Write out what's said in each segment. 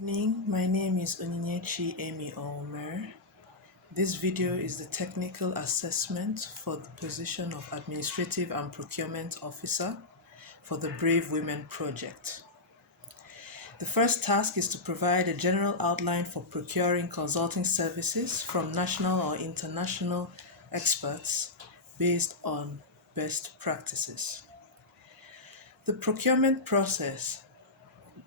Evening, my name is Onyinyechi Amy Omer. This video is the technical assessment for the position of Administrative and Procurement Officer for the Brave Women Project. The first task is to provide a general outline for procuring consulting services from national or international experts based on best practices. The procurement process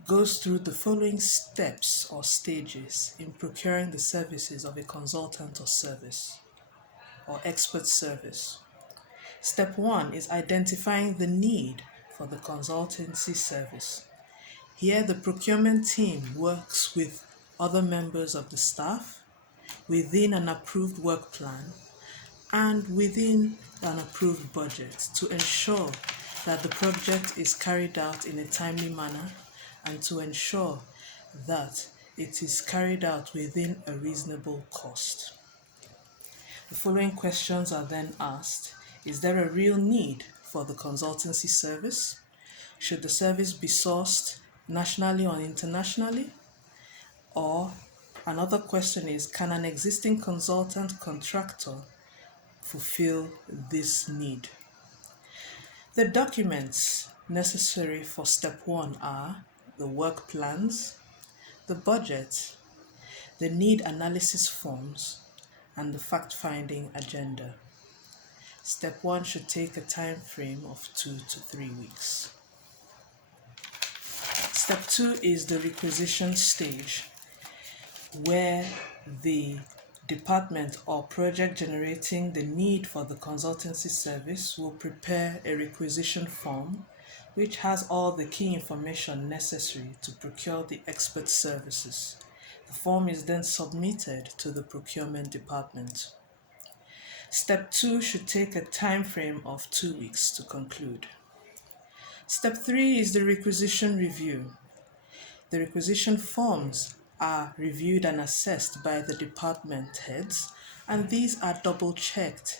goes through the following steps or stages in procuring the services of a consultant or service or expert service. Step 1 is identifying the need for the consultancy service. Here, the procurement team works with other members of the staff within an approved work plan and within an approved budget to ensure that the project is carried out in a timely manner and to ensure that it is carried out within a reasonable cost. The following questions are then asked. Is there a real need for the consultancy service? Should the service be sourced nationally or internationally? Or another question is, can an existing consultant contractor fulfill this need? The documents necessary for step 1 are the work plans, the budget, the need analysis forms, and the fact-finding agenda. Step 1 should take a time frame of 2 to 3 weeks. Step 2 is the requisition stage, where the department or project generating the need for the consultancy service will prepare a requisition form which has all the key information necessary to procure the expert services. The form is then submitted to the procurement department. Step 2 should take a time frame of 2 weeks to conclude. Step 3 is the requisition review. The requisition forms are reviewed and assessed by the department heads, and these are double-checked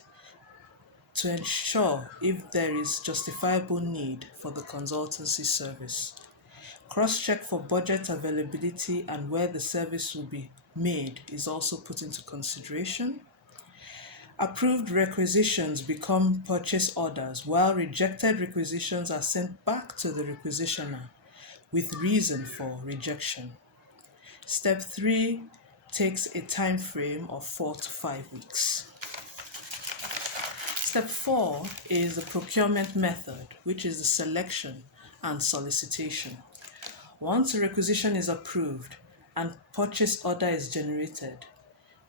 to ensure if there is justifiable need for the consultancy service. Cross-check for budget availability and where the service will be made is also put into consideration. Approved requisitions become purchase orders, while rejected requisitions are sent back to the requisitioner with reason for rejection. Step 3 takes a time frame of 4 to 5 weeks. Step 4 is the procurement method, which is the selection and solicitation. Once a requisition is approved and purchase order is generated,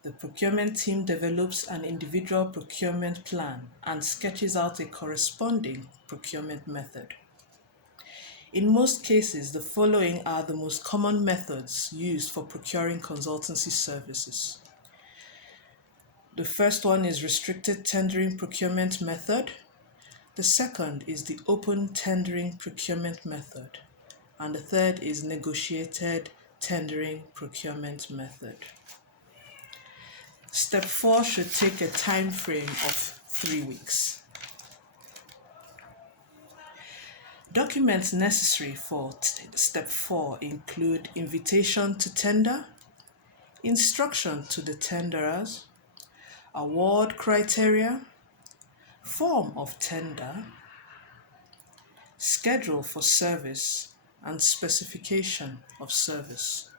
the procurement team develops an individual procurement plan and sketches out a corresponding procurement method. In most cases, the following are the most common methods used for procuring consultancy services. The first one is restricted tendering procurement method. The second is the open tendering procurement method. And the third is negotiated tendering procurement method. Step 4 should take a time frame of 3 weeks. Documents necessary for step 4 include invitation to tender, instruction to the tenderers, award criteria, form of tender, schedule for service, and specification of service.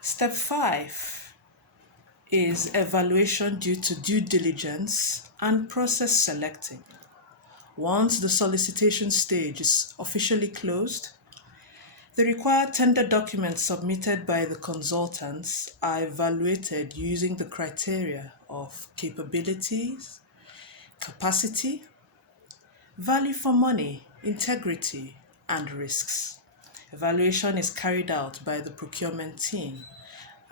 Step 5 is evaluation due to due diligence and process selecting. Once the solicitation stage is officially closed, the required tender documents submitted by the consultants are evaluated using the criteria of capabilities, capacity, value for money, integrity, and risks. Evaluation is carried out by the procurement team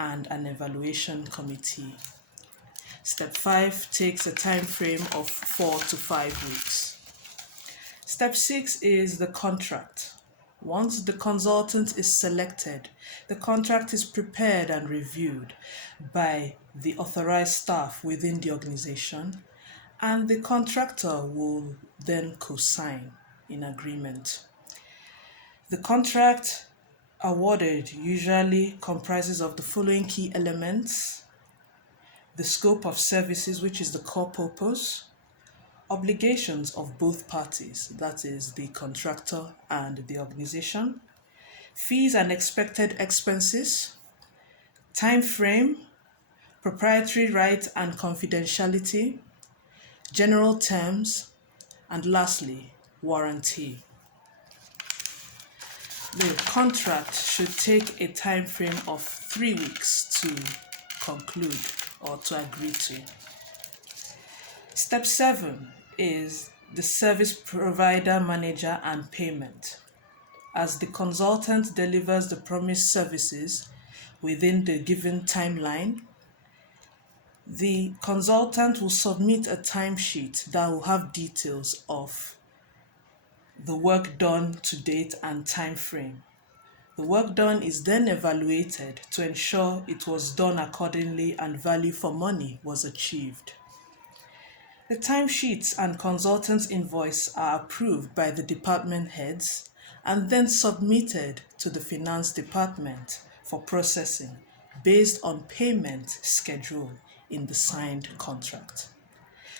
and an evaluation committee. Step 5 takes a time frame of 4 to 5 weeks. Step 6 is the contract. Once the consultant is selected, the contract is prepared and reviewed by the authorized staff within the organization, and the contractor will then co-sign. in agreement. The contract awarded usually comprises of the following key elements: the scope of services, which is the core purpose, obligations of both parties, that is the contractor and the organization, fees and expected expenses, time frame, proprietary right and confidentiality, general terms, and lastly, warranty. The contract should take a time frame of 3 weeks to conclude or to agree to. Step 7 is the service provider manager and payment. As the consultant delivers the promised services within the given timeline, the consultant will submit a timesheet that will have details of the work done to date and time frame. The work done is then evaluated to ensure it was done accordingly and value for money was achieved. The timesheets and consultant's invoice are approved by the department heads and then submitted to the finance department for processing based on payment schedule in the signed contract.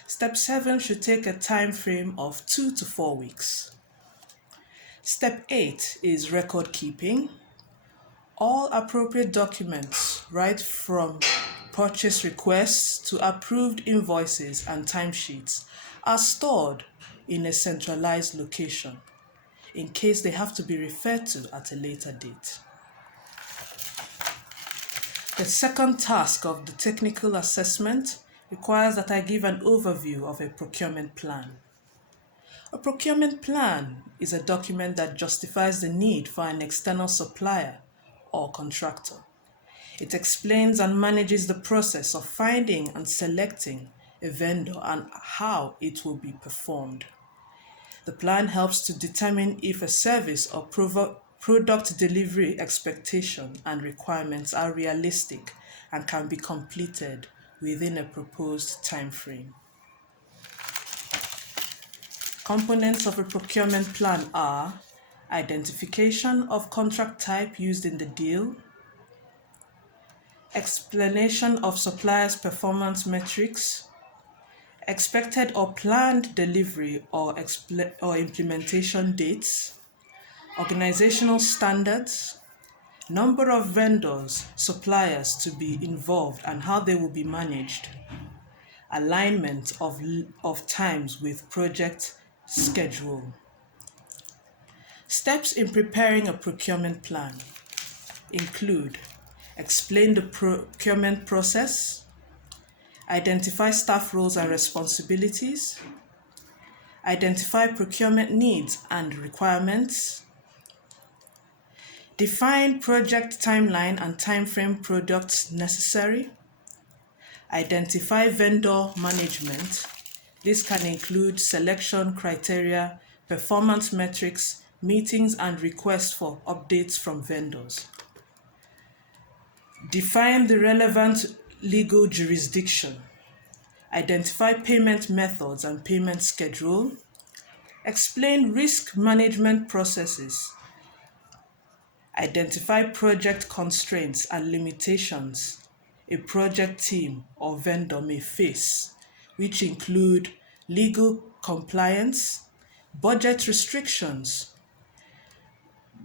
Step 7 should take a time frame of 2 to 4 weeks. Step 8 is record keeping. All appropriate documents, right from purchase requests to approved invoices and timesheets, are stored in a centralized location in case they have to be referred to at a later date. The second task of the technical assessment requires that I give an overview of a procurement plan. A procurement plan is a document that justifies the need for an external supplier or contractor. It explains and manages the process of finding and selecting a vendor and how it will be performed. The plan helps to determine if a service or product delivery expectation and requirements are realistic and can be completed within a proposed time frame. Components of a procurement plan are identification of contract type used in the deal, explanation of suppliers' performance metrics, expected or planned delivery or implementation dates, organizational standards, number of vendors, suppliers to be involved and how they will be managed, alignment of times with project schedule. Steps in preparing a procurement plan include explain the procurement process, identify staff roles and responsibilities, identify procurement needs and requirements, define project timeline and timeframe products necessary, identify vendor management. This can include selection criteria, performance metrics, meetings and requests for updates from vendors. Define the relevant legal jurisdiction. Identify payment methods and payment schedule. Explain risk management processes. Identify project constraints and limitations a project team or vendor may face, which include legal compliance, budget restrictions,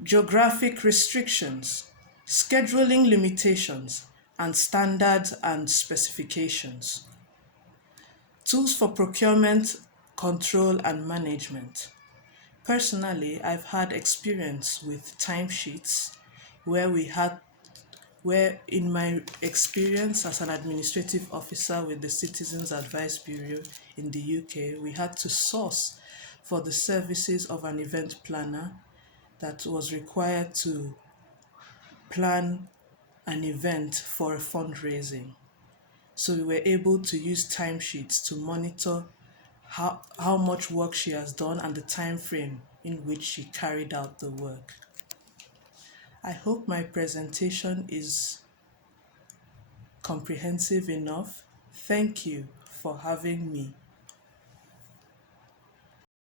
geographic restrictions, scheduling limitations, and standards and specifications. Tools for procurement, control, and management. Personally, I've had experience with timesheets where in my experience as an administrative officer with the Citizens Advice Bureau in the UK, we had to source for the services of an event planner that was required to plan an event for a fundraising. So we were able to use timesheets to monitor how much work she has done and the time frame in which she carried out the work. I hope my presentation is comprehensive enough. Thank you for having me